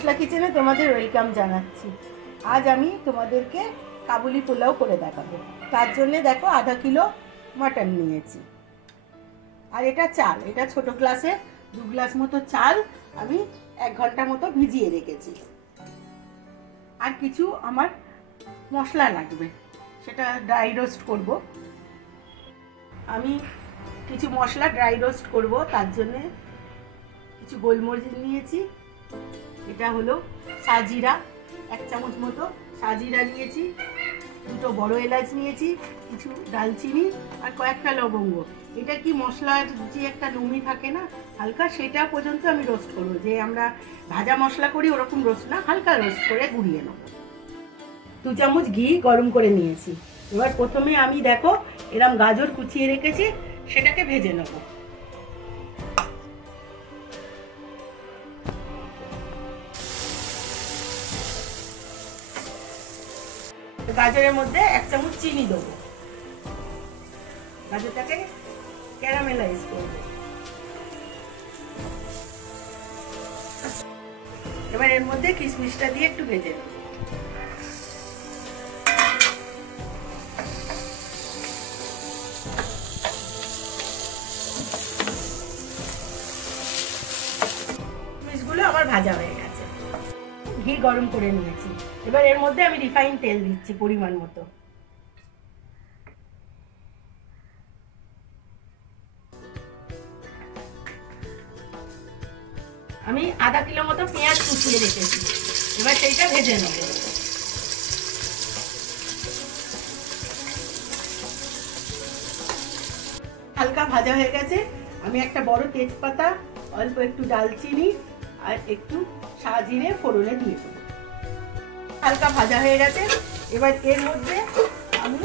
মশলা কিচেনে তোমাদের ওয়েলকাম জানাচ্ছি। আজ আমি তোমাদেরকে কাবুলি পোলাও করে দেখাবো। তার জন্য দেখো আধা কিলো মাটন নিয়েছি, আর এটা চাল, এটা ছোট গ্লাসে 2 গ্লাস মতো চাল আমি 1 ঘন্টা মতো ভিজিয়ে রেখেছি। আর কিছু আমার মশলা লাগবে, সেটা ড্রাই রোস্ট করব। আমি কিছু মশলা ড্রাই রোস্ট করব, তার জন্য কিছু গোলমরিচ নিয়েছি। এটা হলো সাজিরা, 1 চামচ মতো সাজিরা নিয়েছি, 2টো বড় এলাচ নিয়েছি, কিছু দালচিনি আর কয়েকটা লবঙ্গ। এটা কি মশলার যে একটা নমি থাকে না হালকা, সেটা পর্যন্ত আমি রোস্ট করবো। যে আমরা ভাজা মশলা করি ওরকম রোস্ট না, হালকা রোস্ট করে গুঁড়িয়ে নেব। 2 চামচ ঘি গরম করে নিয়েছি। এবার প্রথমে আমি দেখো এরকম গাজর কুচিয়ে রেখেছি, সেটাকে ভেজে নেব। গাজরের মধ্যে 1 চামচ চিনি দেবো, গাজরটাকে ক্যারামেলাইজ করব। এবার এর মধ্যে কিশমিশটা দিয়ে একটু ভেজে নেব। কিশমিশগুলো আমার ভাজা হয়ে গেছে, ঘি গরম করে নিয়েছি। এবার এর মধ্যে আমি রিফাইন তেল দিচ্ছি পরিমাণ মতো। আমি আধা কিলো মতো পেঁয়াজ কুচিয়ে রেখেছি, এবার সেইটা ভেজে নেব। হালকা ভাজা হয়ে গেছে, আমি একটা বড় তেজপাতা, অল্প একটু দালচিনি আর একটু সাজিরে ফোড়নে দিয়ে দেবো। হালকা ভাজা হয়ে গেছে, এবার এর মধ্যে আমি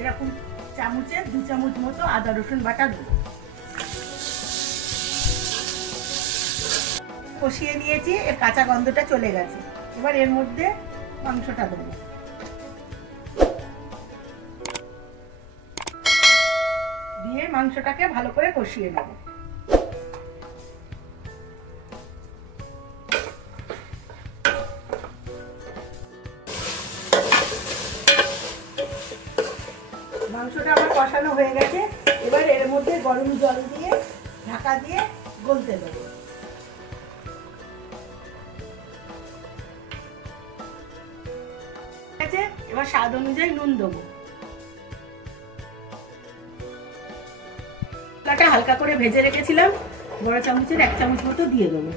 এরকম চামচে 2 চামচ মতো আদা রসুন বাটা দেবো। কষিয়ে নিয়েছি, এর কাঁচা গন্ধটা চলে গেছে। এবার এর মধ্যে মাংসটা দেবো, দিয়ে মাংসটাকে ভালো করে কষিয়ে নেব। মাংসটা আমার কষানো হয়ে গেছে, এবার এর মধ্যে গরম জল দিয়ে ঢাকা দিয়ে গলতে দেবো। এবার স্বাদ অনুযায়ী নুন দেবো। মশলাটা হালকা করে ভেজে রেখেছিলাম, বড় চামচের 1 চামচ মতো দিয়ে দেবো।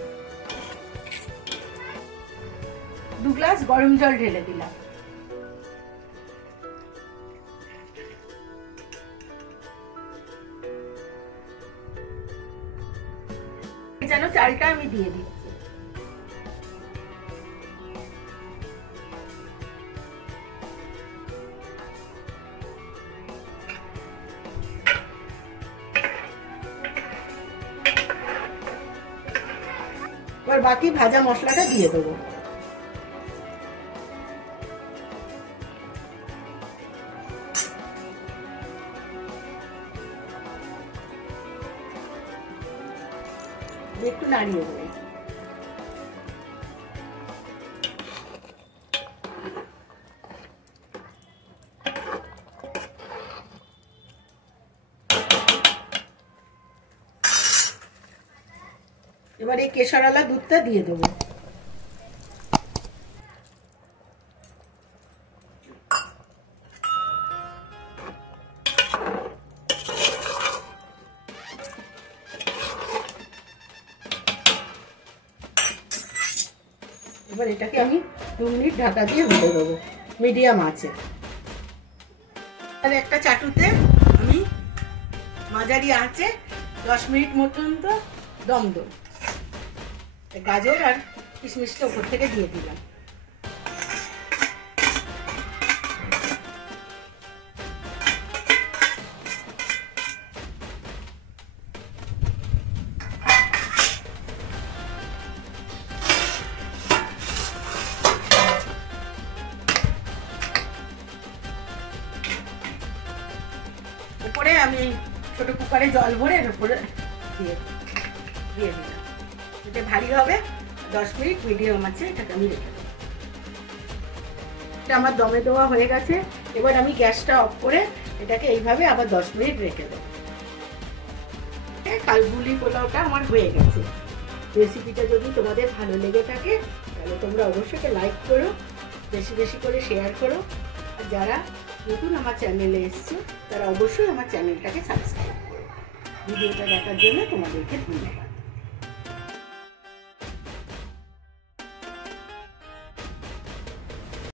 2 গ্লাস গরম জল ঢেলে দিলাম। যেন চালটা আমি দিয়ে দিই। এবার বাকি ভাজা মশলাটা দিয়ে দেবো। একটু নাড়িয়ে দেবো। এবার এই কেশরালা দুধটা দিয়ে দেবো। এবার এটাকে আমি 2 মিনিট ঢাকা দিয়ে হতে দেবো মিডিয়াম আঁচে। আর একটা চাটুতে আমি মাঝারি আঁচে 10 মিনিট মতন তো দম দেবো। গাজর আর কিশমিশটা উপর থেকে দিয়ে দিলাম। উপরে আমি ছোট কুকারে জল ভরে এর উপরে দিয়ে দিলাম। এটা ভারী হবে, 10 মিনিট মিডিয়াম আছে এটাকে আমি রেখে দেবো। এটা আমার দমে দেওয়া হয়ে গেছে। এবার আমি গ্যাসটা অফ করে এটাকে এইভাবে আবার 10 মিনিট রেখে দেবো। কালবুলি পোলাওটা আমার হয়ে গেছে। রেসিপিটা যদি তোমাদের ভালো লেগে থাকে তাহলে তোমরা অবশ্যই লাইক করো, বেশি বেশি করে শেয়ার করো। আর যারা নতুন আমার চ্যানেলে এসছো তারা অবশ্যই আমার চ্যানেলটাকে সাবস্ক্রাইব করো। ভিডিওটা দেখার জন্য তোমাদেরকে ধন্যবাদ।